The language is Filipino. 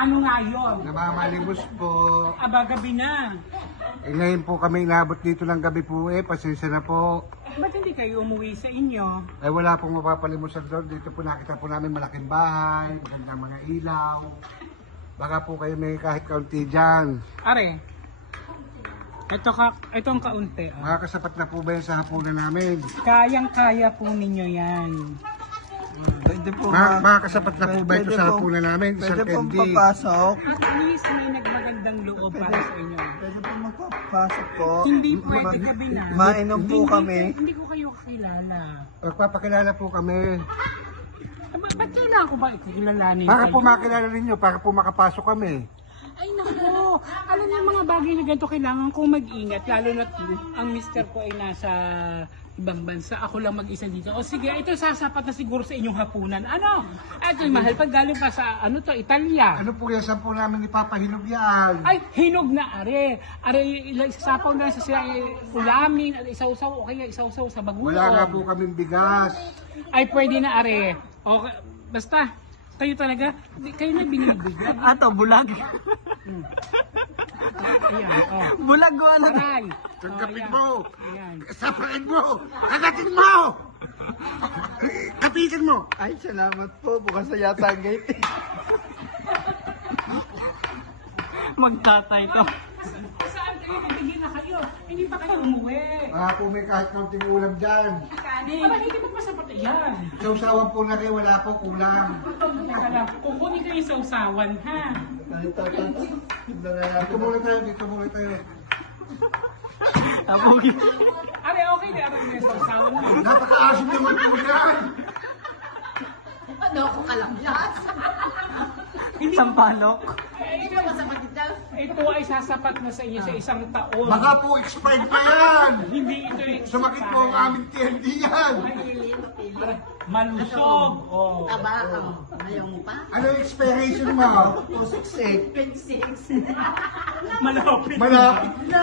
Ano nga yun? Namamalimos po. Aba, gabi na. Eh ngayon po kami inabot dito ng gabi po pasensya na po. Ba't hindi kayo umuwi sa inyo? Ay wala pong mapapalimusan doon. Dito po nakita po namin malaking bahay, magandang mga ilaw. Baka po kayo may kahit kaunti dyan. Are, ito ang kaunti. Oh. Makakasapat na po ba yan sa hapunan namin? Kayang-kaya po ninyo yan. Pwede po ba? Makakasapat na po ba ito Pwede sa po- hapunan namin? Pwede Isang pong candy. papasok. At least may nagmagandang loob para sa inyo. Pwede pong magpapasok po. Hindi pwede gabi na. Mainom po kami. Hindi ko kayo kakilala. Magpapakilala po kami. Ba't kailangan ko ba ikilalanin Para kayo? po makilala ninyo, para po makapasok kami. Ay naku, alam niyo mga bagay na ganito kailangan kong mag-ingat. Lalo na ang mister ko ay nasa ibang bansa. Ako lang mag-isa dito. O sige, ito sasapat na siguro sa inyong hapunan. Ano? Ito mahal pag galing pa sa ano to, Italia. Ano po yan? Saan po namin ipapahinog yan? Ay, hinog na are. Are, isasapaw na sa sila ulamin at isaw-saw o kaya isaw-saw sa bagoong. Wala nga po kaming bigas. Ay, pwede na are. Okay, basta, kayo talaga, kayo na binibigyan. Ato, bulag. Ayan, oh. Bulag ko ano. Aray. Kagkapit Ayan. mo. Ayan. Sapain mo. Kagatin mo. Kapitin mo. Ay, salamat po. Bukas na yata ang gate. Magtatay to. Saan kayo? Nagigil na kayo. Hindi pa kayo umuwi. Baka po may kahit kaunting ulam dyan. Aba, hindi pa masapat yan. Sausawan po na rin, wala po kulang. Teka lang, kukunin kayo sa usawan, ha? Dito muna tayo, dito muna tayo. Are, okay na. Are, sa usawan na. Napaka-asim naman po yan. Ano ako kalamyas? Hindi, Sampalok. Hindi mo masama dito. ito ay sasapat na sa inyo sa isang taon. Baka po expired pa yan. Hindi ito yung Sumakit po ang aming TNT yan. Pili, mapili. malusog. Oh. Aba, ayaw mo pa? Ano yung expiration mo? 268. 26. Malapit. Malapit na.